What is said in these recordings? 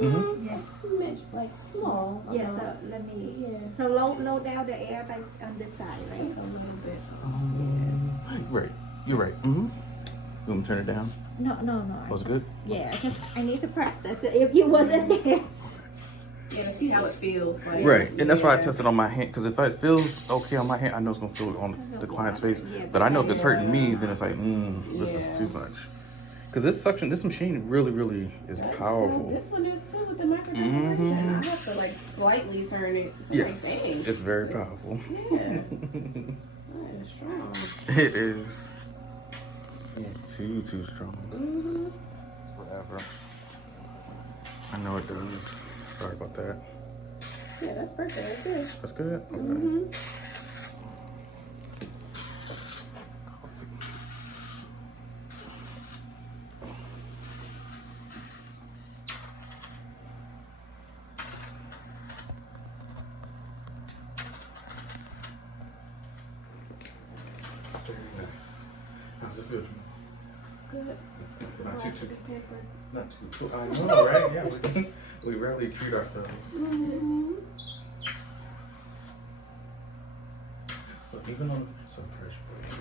Yes. Like small. Yeah, so let me, Yeah. so low down the air by on this side, right? A little bit. Right. You're right. You want me to turn it down? No. Was it good? Yeah, because I need to practice it if you wasn't there. Yeah, to see how it feels. Like, Right, and that's why I yeah. tested on my hand, because if it feels okay on my hand, I know it's gonna feel it on the client's face. But I know if it's hurting me, then it's like, this is too much. Because this machine really is powerful. So this one is too with the microdermabrasion. I have to like slightly turn it. Yes, it's very powerful. Yeah. That is strong. It is. It's too strong. Whatever. I know it does. Sorry about that. Yeah, that's perfect. That's good. That's good? Okay. Very nice. How's it feel? Good. Not too. I know, right? Yeah, we rarely treat ourselves. So even on some pressure plate.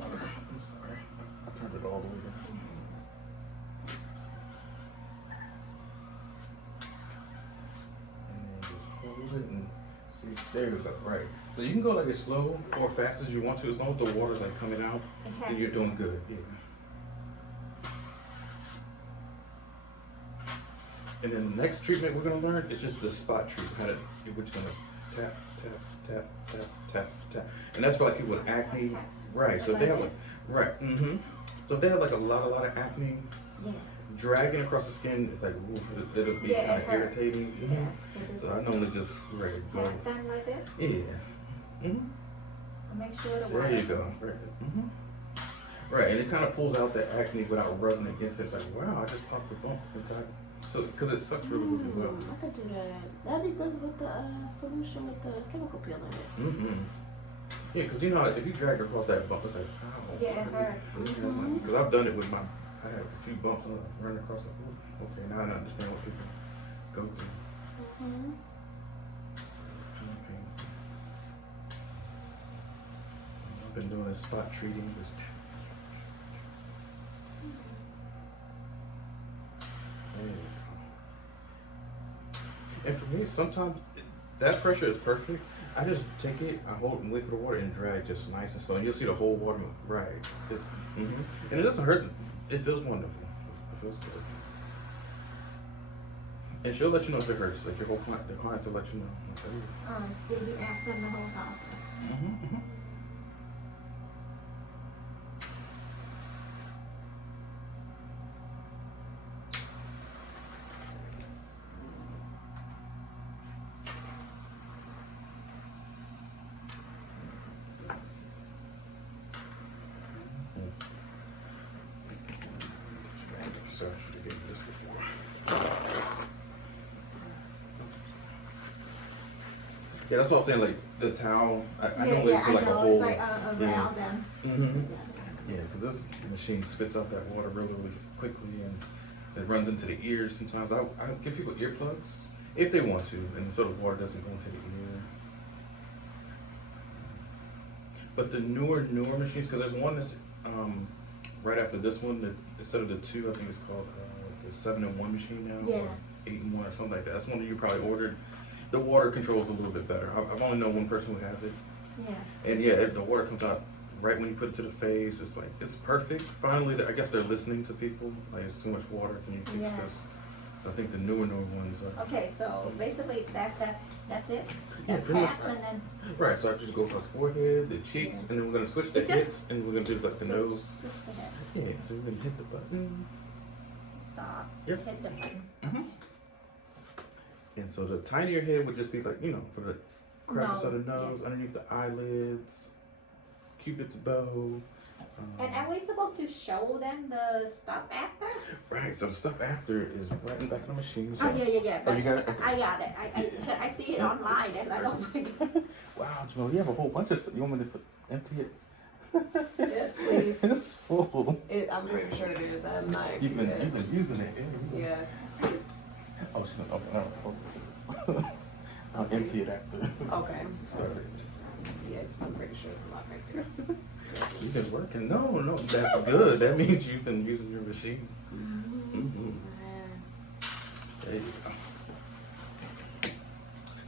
I'm sorry, I turned it all the way down. And then just hold it and see. There we go. Right. So you can go like as slow or fast as you want to, as long as the water's like coming out, then you're doing good. Yeah. And then the next treatment we're gonna learn is just the spot treatment. We're just gonna tap, tap, tap, tap, tap, tap, and that's for like people with acne, right? So if they have like, right, So if they have like a lot of acne, dragging across the skin, it's like it'll be kind of irritating. So I normally just go. Done like this. Yeah. Make sure the There you go. Right. Right, and it kind of pulls out the acne without rubbing against it. It's like, wow, I just popped a bump inside. So, because it sucks really well. I could do that. That'd be good with the solution with the chemical peel in it. Yeah, because you know, if you drag across that bump, it's like, ow. Yeah, it hurts. Because I've done it with I had a few bumps and I run across it. Okay, now I understand what people go through. It's kind of painful. I've been doing this spot treating. And for me, sometimes that pressure is perfect. I just take it, I hold and wait for the water and drag just nice and slow. And you'll see the whole water move. Right. And it doesn't hurt. It feels wonderful. It feels good. And she'll let you know if it hurts. Like the clients will let you know. Did you ask them the whole time? Sorry, I should have given this before. Yeah, that's what I'm saying. Like the towel, I normally put like a whole. It's like around them. Yeah, because this machine spits out that water really quickly, and it runs into the ears. Sometimes I give people earplugs if they want to, and so the water doesn't go into the ear. But the newer machines, because there's one that's right after this one, that instead of the 2, I think it's called the 7-in-1 machine now, or 8-in-1 or something like that. That's one that you probably ordered. The water control is a little bit better. I've only known one person who has it. Yeah. And the water comes out right when you put it to the face. It's like, it's perfect. Finally, I guess they're listening to people. Like, it's too much water. Can you fix this? I think the newer ones are. Okay, so basically that's it. Yeah, That's half and then. Right, so I just go across the forehead, the cheeks, and then we're gonna switch the hits, and we're gonna do like the nose. Yeah, so we're gonna hit the button. Stop. Yep. Hit the button. And so the tinier head would just be like, for the crevice of the nose, underneath the eyelids, Cupid's bow. And are we supposed to show them the stuff after? Right, so the stuff after is right in the back of the machine. So. Oh, yeah. Oh, you got it? Okay. I got it. I see it online and I don't think. Wow, Jamil, you have a whole bunch of stuff. You want me to empty it? Yes, please. It's full. I'm pretty sure it is. I'm not. You've been using it. Yes. Oh, she's empty it after Okay. start it. Yeah, I'm pretty sure it's a lot right there. You've been working. No, that's good. That means you've been using your machine. Mm-hmm. There you go.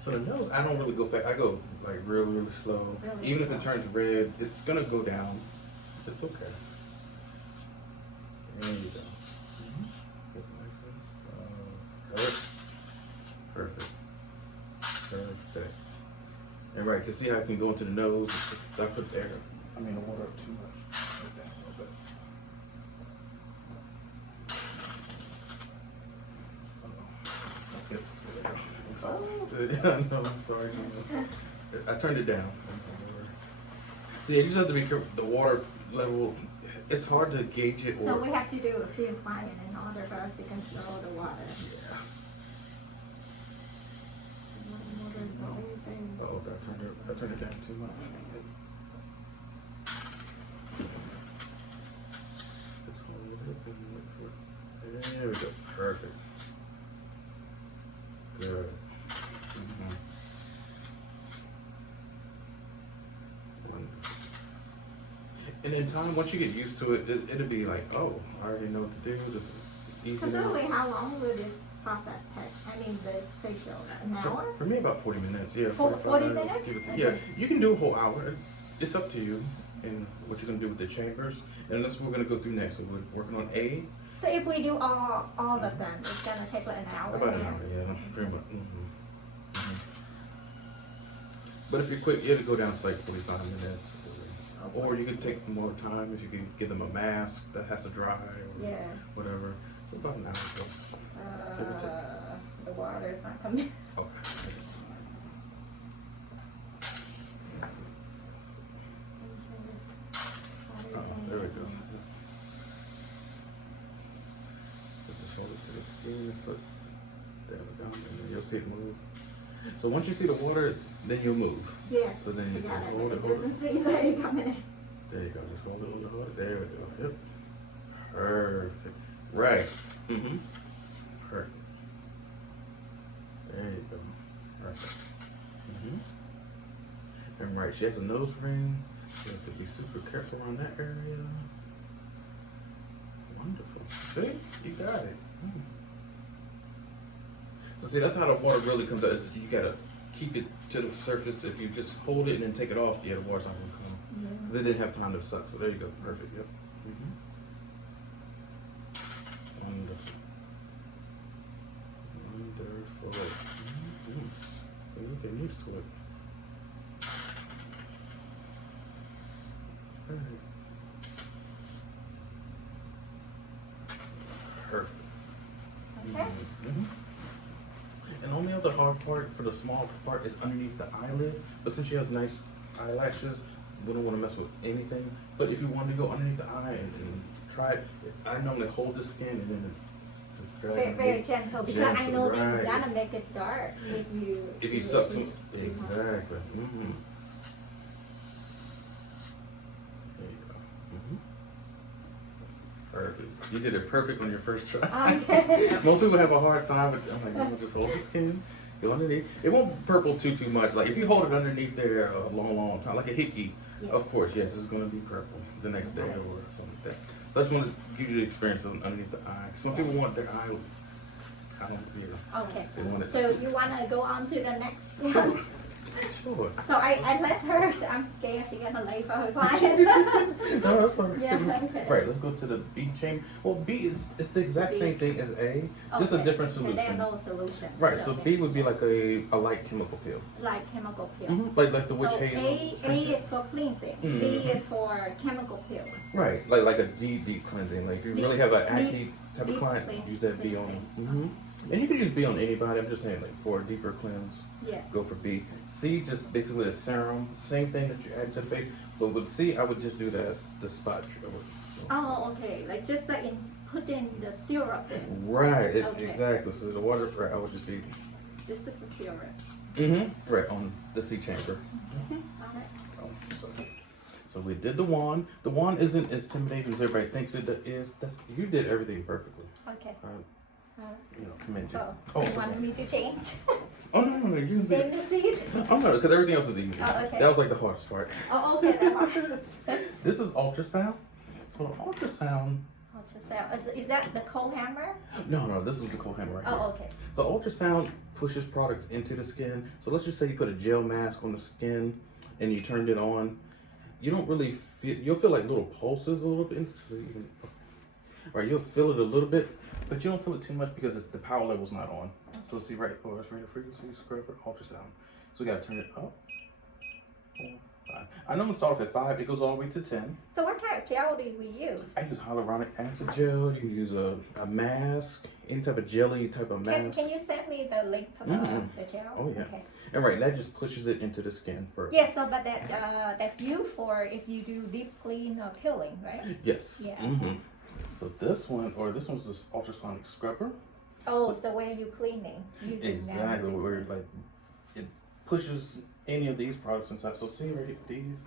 So the nose, I don't really go fast. I go like really slow. Really Even if slow. it turns red, it's gonna go down. It's okay. There you go. Perfect. Perfect. And right, you see how I can go into the nose. So I put the water up too much. Like that a little bit. No, I'm sorry. I turned it down. See, you just have to be careful. The water level, it's hard to gauge it. So we have to do a few fine in order for us to control the water. Yeah. Water is the only thing. Oh, I turned it down too much. There we go. Perfect. Good. Wonderful. And in time, once you get used to it, it'll be like, oh, I already know what to do. It's easy. Presumably, how long will this process take? I mean, the facial, an hour? For me, about 40 minutes. Yeah, 40 45 minutes? give it to- Okay. Yeah, you can do a whole hour. It's up to you and what you're gonna do with the chambers. And that's what we're gonna go through next. So we're working on A. So if we do all of them, it's gonna take like an hour. About an then? hour, yeah, pretty much. But if you're quick, it'll go down to like 45 minutes. Or you can take more time if you can give them a mask that has to dry or Yeah. whatever. It's about an hour plus. The water's not coming. Okay. Oh, there we go. Put the shoulder to the skin first. There we go. And then you'll see it move. So once you see the water, then you'll move. Yeah. So then you Got it. hold it, It hold it. doesn't seem like it coming in. There you go. Just hold it, hold it, hold it. There we go. Yep. Perfect. Right. Mm-hmm. Perfect. There you go. Perfect. Mm-hmm. And right, she has a nose ring. You have to be super careful around that area. Wonderful. See? You got it. So see, that's how the water really comes out. Is you gotta keep it to the surface. If you just hold it and then take it off, yeah, the water's not gonna come. Because it didn't have time to suck. So there you go. Perfect. Yep. Wonderful. Wonderful. So you get used to it. Perfect. Okay. And only other hard part for the small part is underneath the eyelids. But since she has nice eyelashes, we don't want to mess with anything. But if you want to go underneath the eye and try it, I normally hold the skin and then Very, very gentle, because I Gentle, know that right. you're gonna make it dark if you suck too much. exactly. There you go. Perfect. You did it perfect on your first try. Okay. Most people have a hard time with, I'm like, just hold the skin, go underneath. It won't purple too much. Like if you hold it underneath there a long time, like a hickey, Yeah. of course, yes, it's gonna be purple the next day or something like that. So I just want to give you the experience of underneath the eye. Some people want their eye kind of here. Okay. They want it. So you wanna go on to the next one? Sure. Sure. So I let her, so I'm scared she's gonna lay for her client. No, that's fine. Yeah, okay. Right, let's go to the B chamber. Well, B is it's the exact same thing as A, just a Okay. different And there's solution. no solution. Right, so B would be like a light chemical peel. Like chemical peel. Like the witch So hazel. A is for cleansing, B is for chemical peels. Right, like a deep cleansing. Like if you really have an acne type of deep client, cleansing. use that B on them. And you can use B on anybody. I'm just saying, like for a deeper cleanse, Yeah. go for B. C just basically a serum, same thing that you add to the base. But with C, I would just do the spot treatment. Oh, okay. Like just like put in the syrup in. Right, Okay. exactly. So the water for I would just be. This is the syrup. Right on the C chamber. Alright. So we did the wand. The wand isn't as intimidating as everybody thinks it is. You did everything perfectly. Okay. You know, commend you. So Oh, you want me to change? Oh no, you can see Then it. you see it? Oh no, because everything else is easy. Oh, okay. That was like the hardest part. Oh, okay, that part. This is ultrasound. So the ultrasound. Ultrasound. Is that the cold hammer? No, this is the cold hammer right here. Oh, okay. So ultrasound pushes products into the skin. So let's just say you put a gel mask on the skin and you turned it on. You don't really feel, you'll feel like little pulses a little bit. So you can, right, you'll feel it a little bit, but you don't feel it too much because the power level's not on. So see right, oh, it's radio frequency scrubber, ultrasound. So we gotta turn it up. 4, 5. I normally start off at 5, it goes all the way to 10. So what type of gel do we use? I use hyaluronic acid gel, you can use a mask, any type of jelly type of mask. Can you send me the link for the gel? Oh yeah. Okay. And right, that just pushes it into the skin first. Yeah, so but that's used for if you do deep clean or peeling, right? Yes. Yeah. So this one's this ultrasonic scrubber. Oh, so where are you cleaning? Using Exactly, that? where like it pushes any of these products inside. So see right these.